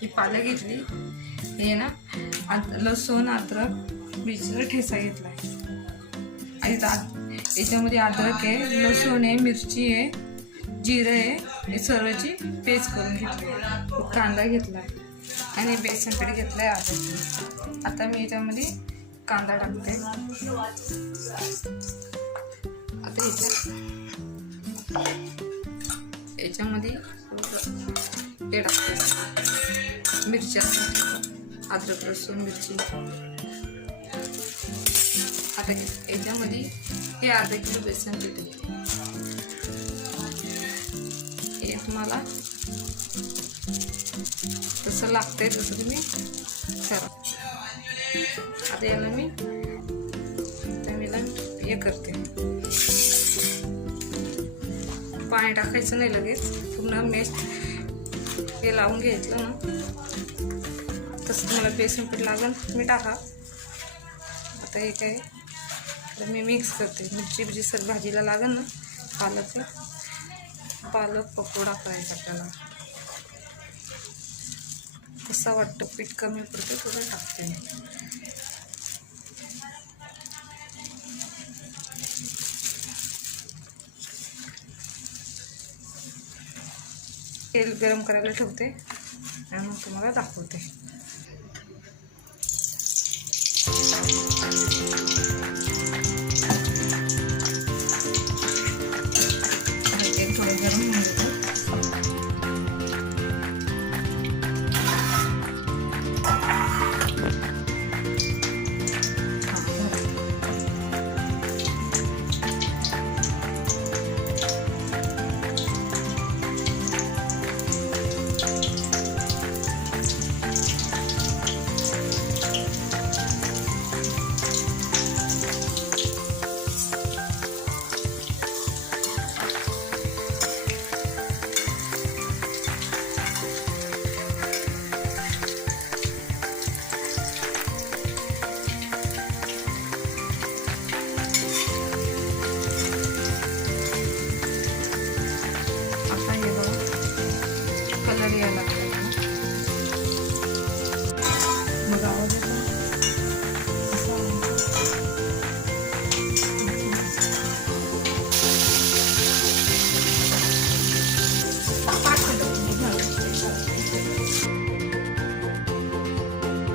ही पालक घेतली, हे ना लसूण अद्रक मिरचीचा ठेचा घेतला आहे आणि याच्यामध्ये अद्रक आहे, लसूण आहे, मिरची आहे, जिरं आहे, हे सर्वची पेस्ट करून घेतली आहे, कांदा घेतला आहे आणि बेसन पीठ घेतलं आहे अर्धा. आता मी याच्यामध्ये कांदा टाकते. आता याच्यामध्ये हे टाकते मिरच्या, अद्रक लसूण मिरची. आता याच्यामध्ये हे अर्धा किलो बेसन पीठ आहे, हे तुम्हाला जसं लागतंय तसं तुम्ही करा. आता याला मी हे करते, पाणी टाकायचं नाही लगेच, पूर्ण मॅश हे लावून घ्यायचं ना. तसं तुम्हाला बेसन पीठ लागेल तुम्ही टाका. आता हे काय तर मी मिक्स करते. मिरची सर भाजीला लागेल ना, पालक पकोडा करायचा आपल्याला. कसं वाटतं पीठ कमी पडतं थोडं टाकते मी. तेल गरम करायला ठेवते आणि मग तुम्हाला दाखवते.